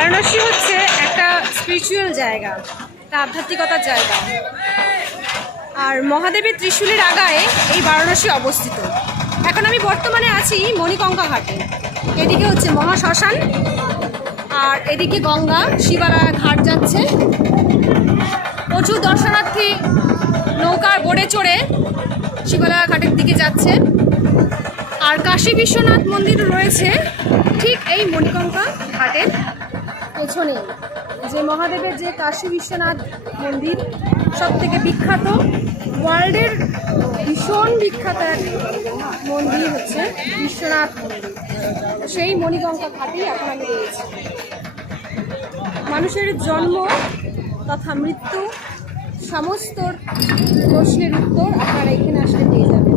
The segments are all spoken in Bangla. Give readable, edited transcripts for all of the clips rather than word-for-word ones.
বারাণসী হচ্ছে একটা স্পিরিচুয়াল জায়গা, একটা আধ্যাত্মিকতার জায়গা। আর মহাদেবের ত্রিশূলের আগায় এই বারাণসী অবস্থিত। এখন আমি বর্তমানে আছি মণিকঙ্কা ঘাটে। এদিকে হচ্ছে মহাশ্মশান আর এদিকে গঙ্গা শিবালা ঘাট যাচ্ছে। প্রচুর দর্শনার্থী নৌকার বোটে চড়ে শিবালা ঘাটের দিকে যাচ্ছে। আর কাশী বিশ্বনাথ মন্দির রয়েছে ঠিক এই মণিকঙ্কা ঘাটের পেছনে। যে মহাদেবের যে কাশী বিশ্বনাথ মন্দির সব থেকে বিখ্যাত, ওয়ার্ল্ডের ভীষণ বিখ্যাত এক মন্দির হচ্ছে বিশ্বনাথ মন্দির। সেই মণিকঙ্কা ঘাটেই এখন আমি রয়েছি। মানুষের জন্ম তথা মৃত্যু সমস্ত প্রশ্নের উত্তর আপনারা এখানে আসলে পেয়ে যাবেন।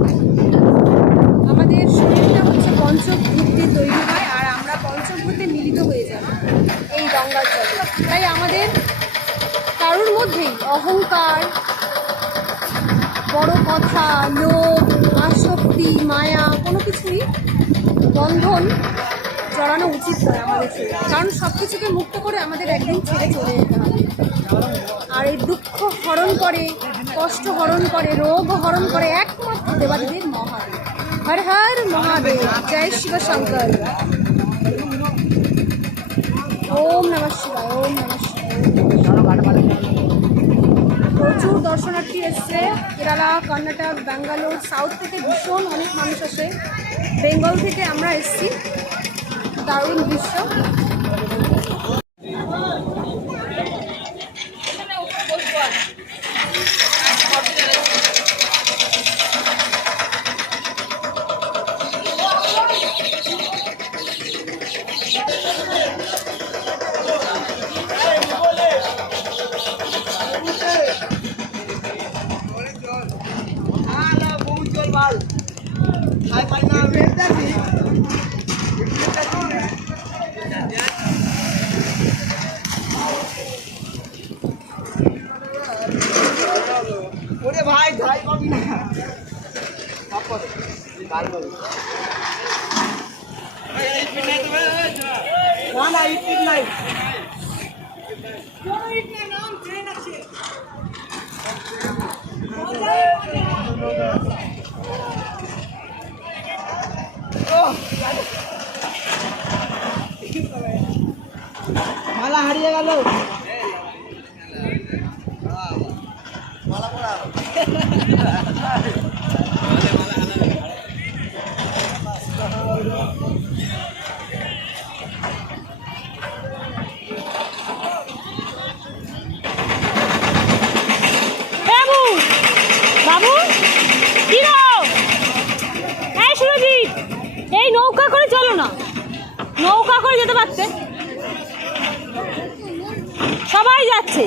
আমাদের শরীরটা হচ্ছে পঞ্চভূত দিয়ে তৈরি হয়, আর আমরা পঞ্চভূতে মিলিত হয়ে যাব এই গঙ্গার জলে। তাই আমাদের কারোর মধ্যেই অহংকার, বড় কথা, লোভ, আসক্তি, মায়া কোনো কিছুই বন্ধন জড়ানো উচিত নয় আমাদের শরীরে। কারণ সব কিছুকে মুক্ত করে আমাদের একদিন ছেড়ে চলে যেতে হবে। আর এই দুঃখ হরণ করে, কষ্ট হরণ করে, রোগ হরণ করে একমাত্র দেবাদেবীর মহাদেব। হর হর মহাদেব, জয় শিব শঙ্কর। ওম নমঃ শিবায়, ওম নমঃ শিবায়। প্রচুর দর্শনার্থী এসছে কেরালা, কর্ণাটক, ব্যাঙ্গালোর, সাউথ থেকে ভীষণ অনেক মানুষ আসে। বেঙ্গল থেকে আমরা এসছি। দারুণ দৃশ্য। ভাই ভাই পাবি না না ইট নাই মালা হারিয়ে গেল। এই নৌকা করে চলো না, নৌকা করে যেতে পারতে, সবাই যাচ্ছে।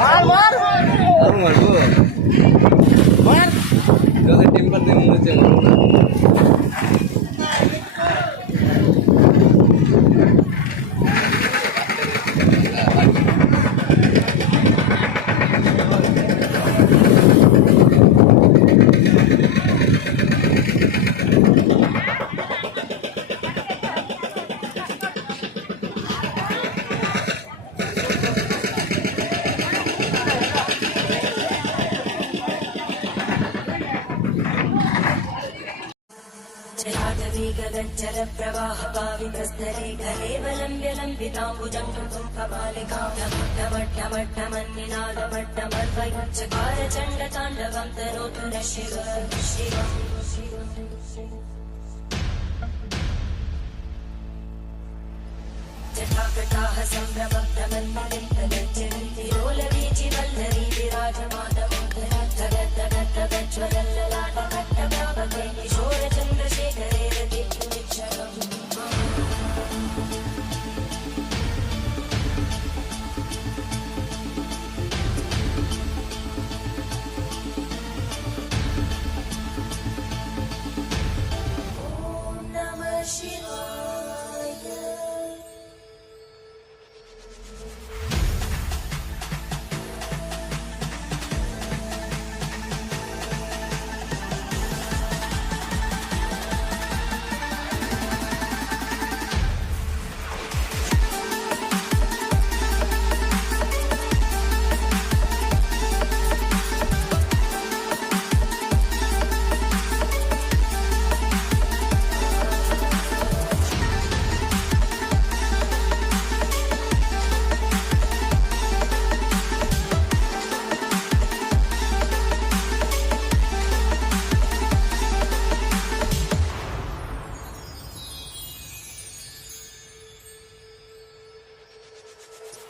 মার মার মার মারবো মার যদি টেম্পার দিয়ে মনে হচ্ছে মারবো না। गगनचल प्रवाह पावितस्थले गलेवलम्ब्य लम्बिताम्बुजं कपालिकामट्टमट्टमट्टमन्निनादमट्टमर्वयुच्चकार चण्डताण्डवं तनोतु न शिव जटाकटाः सम्भ्रमभ्रमन्मलिन्दगज्जनितिरोलवीचिवल्लरी विराजमानमोदर जगद्दगद्दगज्ज्वलल्ललाटकट्टभाव रमापते किशोरचन्द्रशेखरे रतिक्षरम् ॐ नमः शिवाय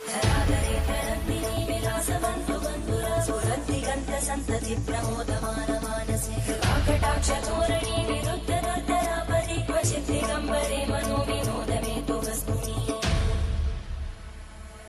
धराधरे प्रणन्दिनी विलासबन्धु बन्धुरा सुरन्दिगन्त सन्तति प्रमोदमान मानसे कृपाकटाक्ष तोरण